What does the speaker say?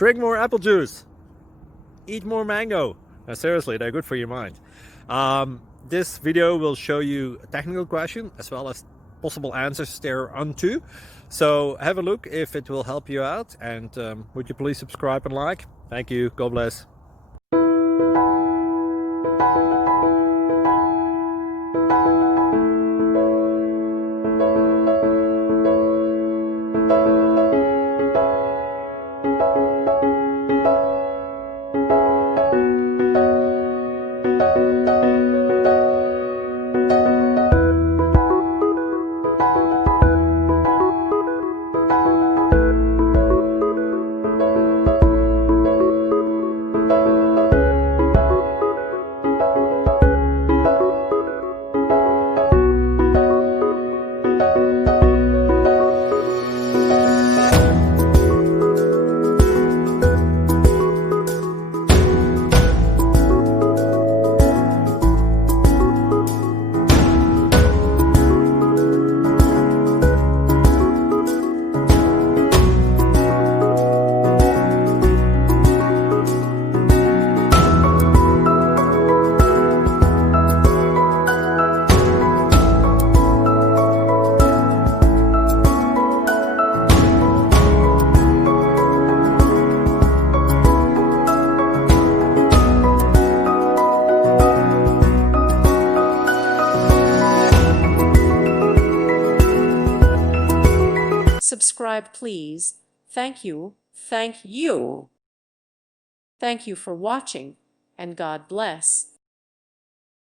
Drink more apple juice. Eat more mango. Now, seriously, they're good for your mind. This video will show you a technical question as well as possible answers thereunto. So have a look if it will help you out, and would you please subscribe and like? Thank you. God bless. Subscribe, please. Thank you. Thank you. Thank you for watching, and God bless.